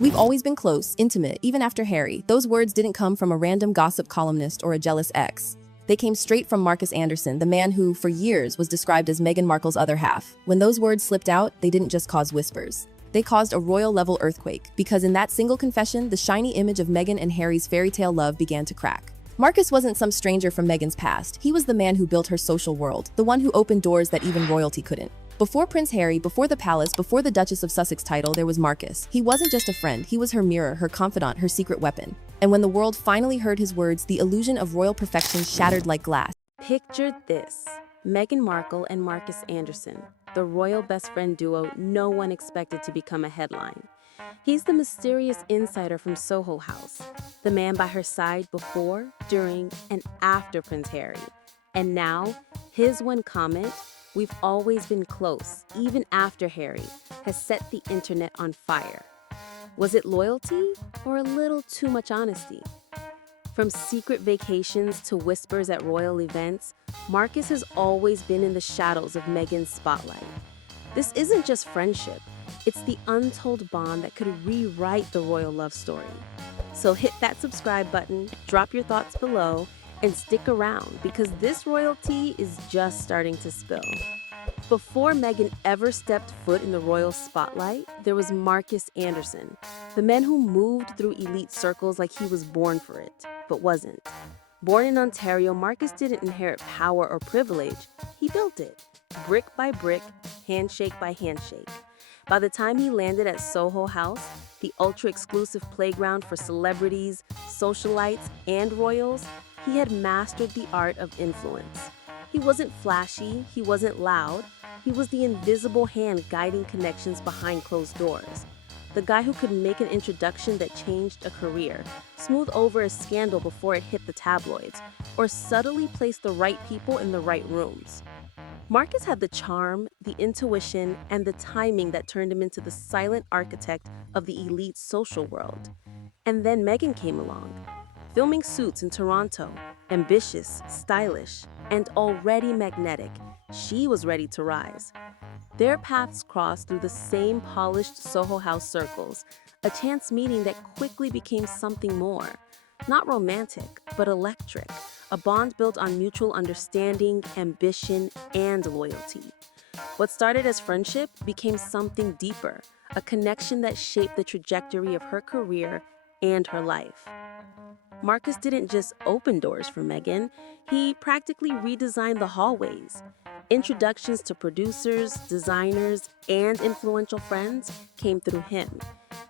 We've always been close, intimate, even after Harry. Those words didn't come from a random gossip columnist or a jealous ex. They came straight from Marcus Anderson, the man who, for years, was described as Meghan Markle's other half. When those words slipped out, they didn't just cause whispers. They caused a royal-level earthquake, because in that single confession, the shiny image of Meghan and Harry's fairy tale love began to crack. Marcus wasn't some stranger from Meghan's past. He was the man who built her social world, the one who opened doors that even royalty couldn't. Before Prince Harry, before the palace, before the Duchess of Sussex title, there was Marcus. He wasn't just a friend, he was her mirror, her confidant, her secret weapon. And when the world finally heard his words, the illusion of royal perfection shattered like glass. Picture this: Meghan Markle and Marcus Anderson, the royal best friend duo no one expected to become a headline. He's the mysterious insider from Soho House, the man by her side before, during, and after Prince Harry. And now, his one comment, "We've always been close, even after Harry," has set the internet on fire. Was it loyalty or a little too much honesty? From secret vacations to whispers at royal events, Marcus has always been in the shadows of Meghan's spotlight. This isn't just friendship, it's the untold bond that could rewrite the royal love story. So hit that subscribe button, drop your thoughts below, and stick around because this royalty is just starting to spill. Before Meghan ever stepped foot in the royal spotlight, there was Marcus Anderson, the man who moved through elite circles like he was born for it, but wasn't. Born in Ontario, Marcus didn't inherit power or privilege, he built it, brick by brick, handshake by handshake. By the time he landed at Soho House, the ultra-exclusive playground for celebrities, socialites, and royals, he had mastered the art of influence. He wasn't flashy, he wasn't loud, he was the invisible hand guiding connections behind closed doors. The guy who could make an introduction that changed a career, smooth over a scandal before it hit the tabloids, or subtly place the right people in the right rooms. Marcus had the charm, the intuition, and the timing that turned him into the silent architect of the elite social world. And then Meghan came along, filming Suits in Toronto, ambitious, stylish, and already magnetic. She was ready to rise. Their paths crossed through the same polished Soho House circles, a chance meeting that quickly became something more. Not romantic, but electric, a bond built on mutual understanding, ambition, and loyalty. What started as friendship became something deeper, a connection that shaped the trajectory of her career and her life. Marcus didn't just open doors for Meghan, he practically redesigned the hallways. Introductions to producers, designers, and influential friends came through him,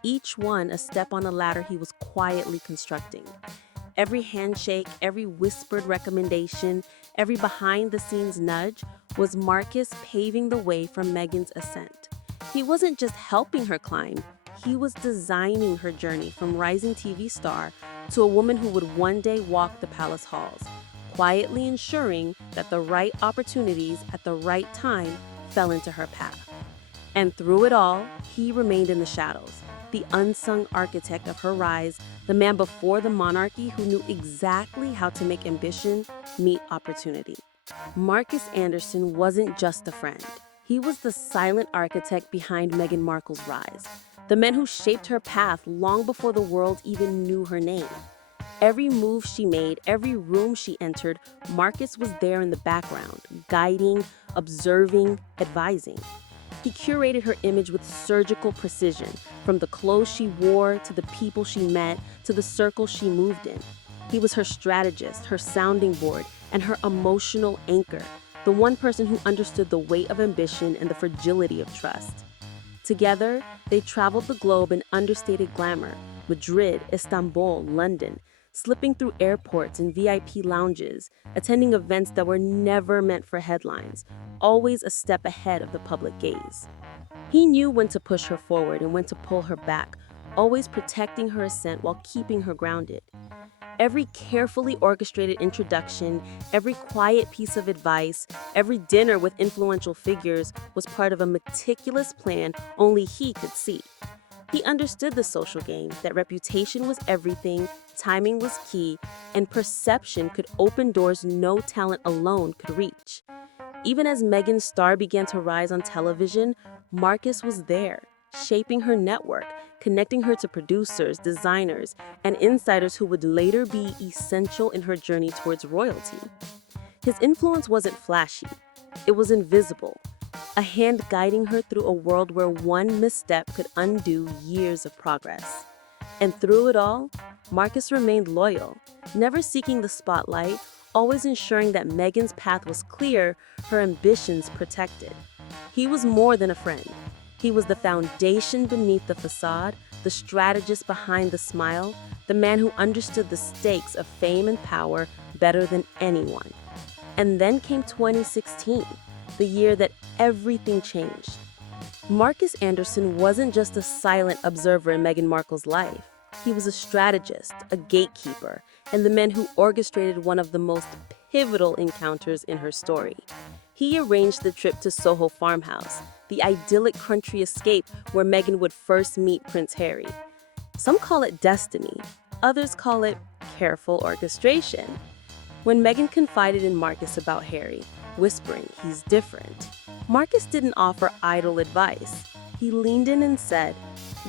each one a step on a ladder he was quietly constructing. Every handshake, every whispered recommendation, every behind-the-scenes nudge was Marcus paving the way for Meghan's ascent. He wasn't just helping her climb, he was designing her journey from rising TV star to a woman who would one day walk the palace halls, quietly ensuring that the right opportunities at the right time fell into her path. And through it all, he remained in the shadows, the unsung architect of her rise, the man before the monarchy who knew exactly how to make ambition meet opportunity. Marcus Anderson wasn't just a friend. He was the silent architect behind Meghan Markle's rise, the man who shaped her path long before the world even knew her name. Every move she made, every room she entered, Marcus was there in the background, guiding, observing, advising. He curated her image with surgical precision, from the clothes she wore to the people she met to the circles she moved in. He was her strategist, her sounding board, and her emotional anchor, the one person who understood the weight of ambition and the fragility of trust. Together, they traveled the globe in understated glamour, Madrid, Istanbul, London, slipping through airports and VIP lounges, attending events that were never meant for headlines, always a step ahead of the public gaze. He knew when to push her forward and when to pull her back, always protecting her ascent while keeping her grounded. Every carefully orchestrated introduction, every quiet piece of advice, every dinner with influential figures was part of a meticulous plan only he could see. He understood the social game, that reputation was everything, timing was key, and perception could open doors no talent alone could reach. Even as Meghan's star began to rise on television, Marcus was there, shaping her network, connecting her to producers, designers, and insiders who would later be essential in her journey towards royalty. His influence wasn't flashy, it was invisible, a hand guiding her through a world where one misstep could undo years of progress. And through it all, Marcus remained loyal, never seeking the spotlight, always ensuring that Meghan's path was clear, her ambitions protected. He was more than a friend. He was the foundation beneath the facade, the strategist behind the smile, the man who understood the stakes of fame and power better than anyone. And then came 2016, the year that everything changed. Marcus Anderson wasn't just a silent observer in Meghan Markle's life. He was a strategist, a gatekeeper, and the man who orchestrated one of the most pivotal encounters in her story. He arranged the trip to Soho Farmhouse, the idyllic country escape where Meghan would first meet Prince Harry. Some call it destiny, others call it careful orchestration. When Meghan confided in Marcus about Harry, whispering he's different, Marcus didn't offer idle advice. He leaned in and said,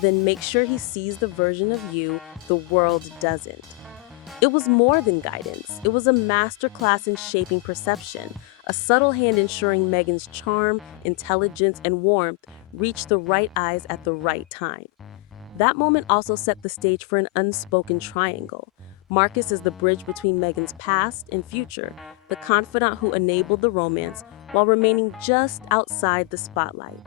"Then make sure he sees the version of you the world doesn't." It was more than guidance. It was a masterclass in shaping perception, a subtle hand ensuring Meghan's charm, intelligence, and warmth reached the right eyes at the right time. That moment also set the stage for an unspoken triangle. Marcus is the bridge between Meghan's past and future, the confidant who enabled the romance while remaining just outside the spotlight.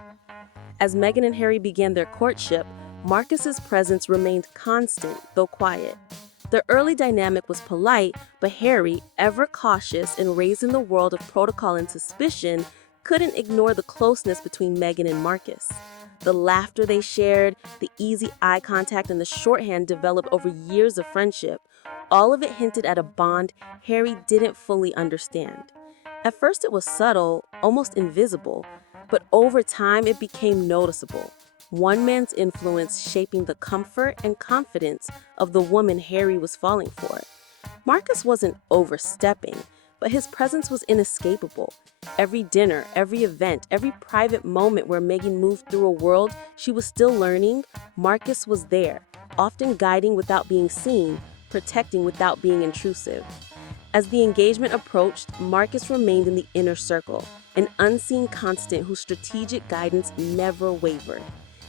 As Meghan and Harry began their courtship, Marcus's presence remained constant, though quiet. Their early dynamic was polite, but Harry, ever cautious and raised in the world of protocol and suspicion, couldn't ignore the closeness between Meghan and Marcus. The laughter they shared, the easy eye contact, and the shorthand developed over years of friendship, all of it hinted at a bond Harry didn't fully understand. At first it was subtle, almost invisible, but over time it became noticeable. One man's influence shaping the comfort and confidence of the woman Harry was falling for. Marcus wasn't overstepping, but his presence was inescapable. Every dinner, every event, every private moment where Meghan moved through a world she was still learning, Marcus was there, often guiding without being seen, protecting without being intrusive. As the engagement approached, Marcus remained in the inner circle, an unseen constant whose strategic guidance never wavered.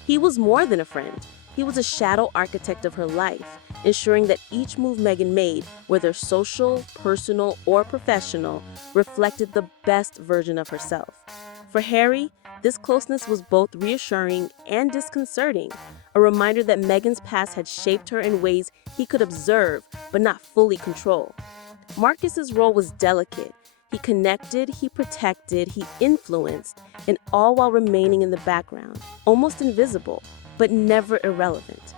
He was more than a friend. He was a shadow architect of her life, ensuring that each move Meghan made, whether social, personal, or professional, reflected the best version of herself. For Harry, this closeness was both reassuring and disconcerting, a reminder that Meghan's past had shaped her in ways he could observe but not fully control. Marcus's role was delicate. He connected, he protected, he influenced, and all while remaining in the background, almost invisible, but never irrelevant.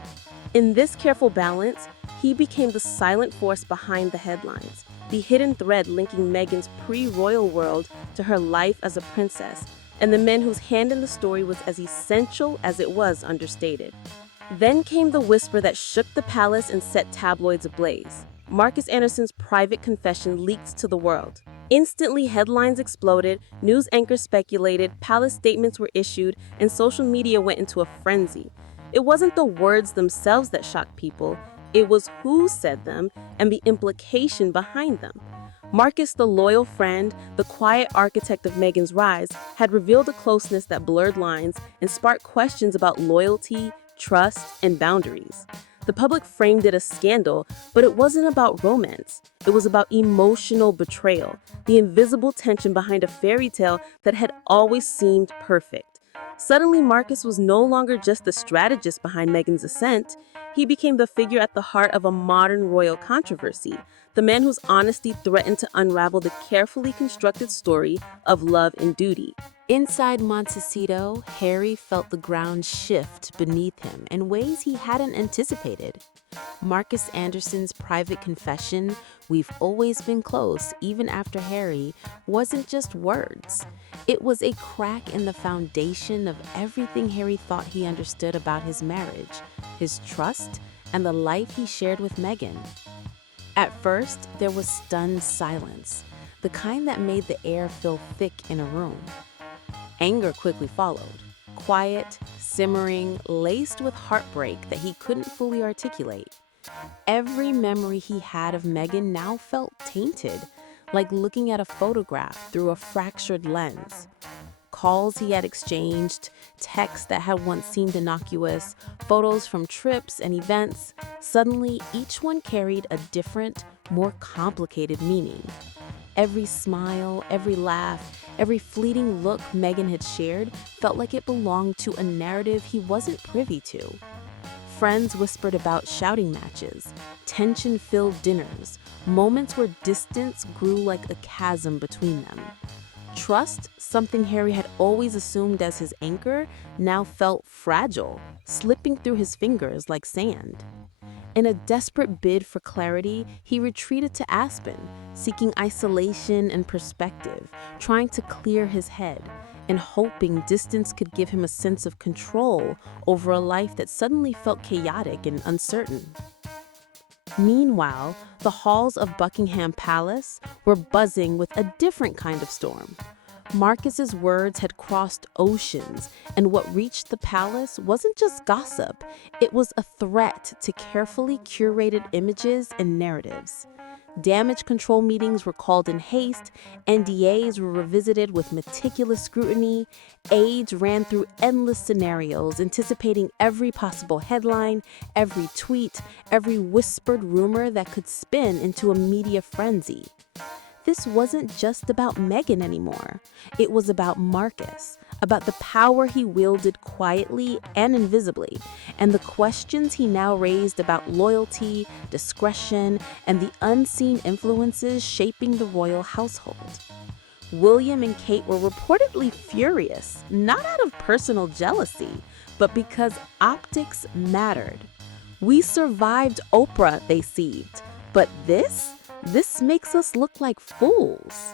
In this careful balance, he became the silent force behind the headlines, the hidden thread linking Meghan's pre-royal world to her life as a princess, and the man whose hand in the story was as essential as it was understated. Then came the whisper that shook the palace and set tabloids ablaze. Marcus Anderson's private confession leaked to the world. Instantly, headlines exploded, news anchors speculated, palace statements were issued, and social media went into a frenzy. It wasn't the words themselves that shocked people, it was who said them and the implication behind them. Marcus, the loyal friend, the quiet architect of Meghan's rise, had revealed a closeness that blurred lines and sparked questions about loyalty, trust, and boundaries. The public framed it as scandal, but it wasn't about romance. It was about emotional betrayal, the invisible tension behind a fairy tale that had always seemed perfect. Suddenly, Marcus was no longer just the strategist behind Meghan's ascent. He became the figure at the heart of a modern royal controversy, the man whose honesty threatened to unravel the carefully constructed story of love and duty. Inside Montecito, Harry felt the ground shift beneath him in ways he hadn't anticipated. Marcus Anderson's private confession, "We've always been close, even after Harry," wasn't just words. It was a crack in the foundation of everything Harry thought he understood about his marriage, his trust, and the life he shared with Meghan. At first, there was stunned silence, the kind that made the air feel thick in a room. Anger quickly followed. quiet, simmering, laced with heartbreak that he couldn't fully articulate. Every memory he had of Meghan now felt tainted, like looking at a photograph through a fractured lens. Calls he had exchanged, texts that had once seemed innocuous, photos from trips and events, suddenly each one carried a different, more complicated meaning. Every smile, every laugh, every fleeting look Meghan had shared felt like it belonged to a narrative he wasn't privy to. Friends whispered about shouting matches, tension-filled dinners, moments where distance grew like a chasm between them. Trust, something Harry had always assumed as his anchor, now felt fragile, slipping through his fingers like sand. In a desperate bid for clarity, he retreated to Aspen, seeking isolation and perspective, trying to clear his head, and hoping distance could give him a sense of control over a life that suddenly felt chaotic and uncertain. Meanwhile, the halls of Buckingham Palace were buzzing with a different kind of storm. Marcus's words had crossed oceans, and what reached the palace wasn't just gossip, it was a threat to carefully curated images and narratives. Damage control meetings were called in haste, NDAs were revisited with meticulous scrutiny, aides ran through endless scenarios, anticipating every possible headline, every tweet, every whispered rumor that could spin into a media frenzy. This wasn't just about Meghan anymore. It was about Marcus, about the power he wielded quietly and invisibly, and the questions he now raised about loyalty, discretion, and the unseen influences shaping the royal household. William and Kate were reportedly furious, not out of personal jealousy, but because optics mattered. "We survived Oprah," they seethed, "but this makes us look like fools."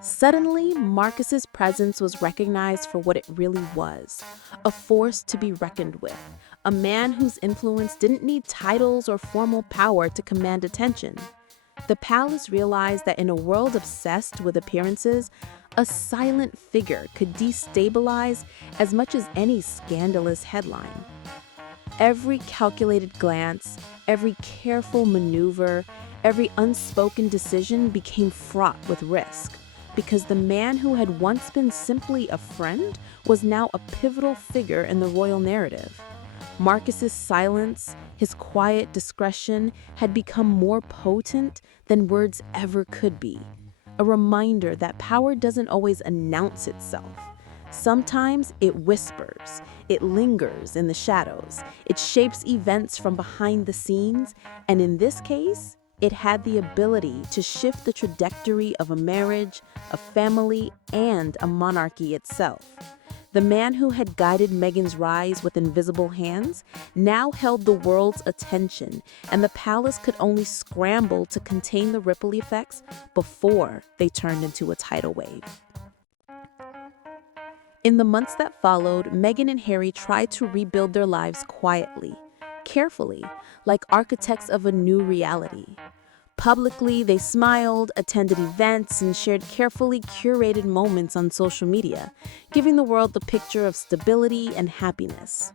Suddenly, Marcus's presence was recognized for what it really was, a force to be reckoned with, a man whose influence didn't need titles or formal power to command attention. The palace realized that in a world obsessed with appearances, a silent figure could destabilize as much as any scandalous headline. Every calculated glance, every careful maneuver, every unspoken decision became fraught with risk, because the man who had once been simply a friend was now a pivotal figure in the royal narrative. Marcus's silence, his quiet discretion, had become more potent than words ever could be. A reminder that power doesn't always announce itself. Sometimes it whispers, it lingers in the shadows, it shapes events from behind the scenes, and in this case, it had the ability to shift the trajectory of a marriage, a family, and a monarchy itself. The man who had guided Meghan's rise with invisible hands now held the world's attention, and the palace could only scramble to contain the ripple effects before they turned into a tidal wave. In the months that followed, Meghan and Harry tried to rebuild their lives quietly, carefully, like architects of a new reality. Publicly, they smiled, attended events, and shared carefully curated moments on social media, giving the world the picture of stability and happiness.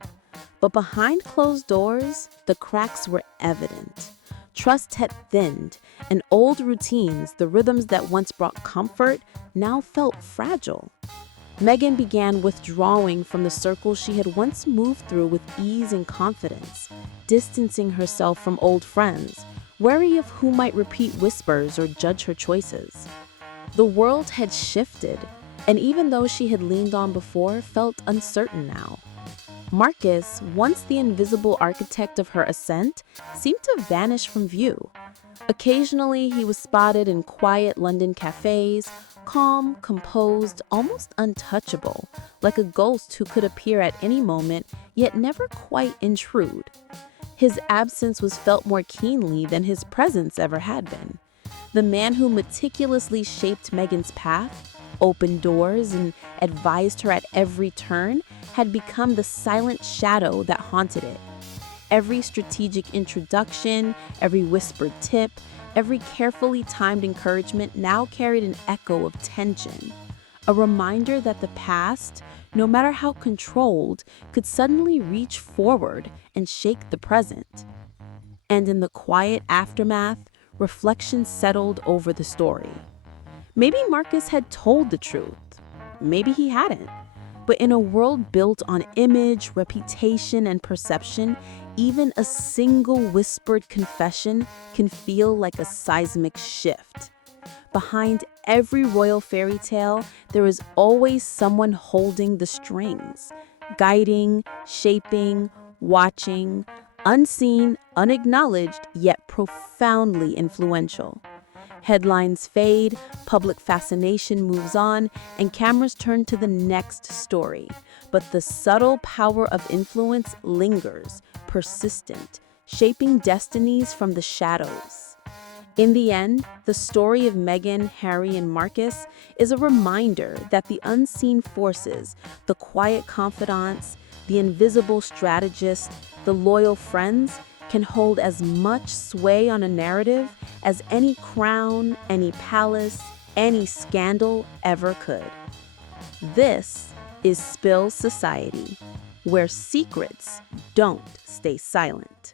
But behind closed doors, the cracks were evident. Trust had thinned, and old routines, the rhythms that once brought comfort, now felt fragile. Meghan began withdrawing from the circles she had once moved through with ease and confidence, distancing herself from old friends, wary of who might repeat whispers or judge her choices. The world had shifted, and even those she had leaned on before felt uncertain now. Marcus, once the invisible architect of her ascent, seemed to vanish from view. Occasionally, he was spotted in quiet London cafes, calm, composed, almost untouchable, like a ghost who could appear at any moment, yet never quite intrude. His absence was felt more keenly than his presence ever had been. The man who meticulously shaped Meghan's path, opened doors, and advised her at every turn had become the silent shadow that haunted it. Every strategic introduction, every whispered tip, every carefully timed encouragement now carried an echo of tension, a reminder that the past, no matter how controlled, could suddenly reach forward and shake the present. And in the quiet aftermath, reflection settled over the story. Maybe Marcus had told the truth. Maybe he hadn't. But in a world built on image, reputation, and perception, even a single whispered confession can feel like a seismic shift. Behind every royal fairy tale, there is always someone holding the strings, guiding, shaping, watching, unseen, unacknowledged, yet profoundly influential. Headlines fade, public fascination moves on, and cameras turn to the next story. But the subtle power of influence lingers, persistent, shaping destinies from the shadows. In the end, the story of Meghan, Harry, and Marcus is a reminder that the unseen forces, the quiet confidants, the invisible strategists, the loyal friends, can hold as much sway on a narrative as any crown, any palace, any scandal ever could. This is Spill Society, where secrets don't stay silent.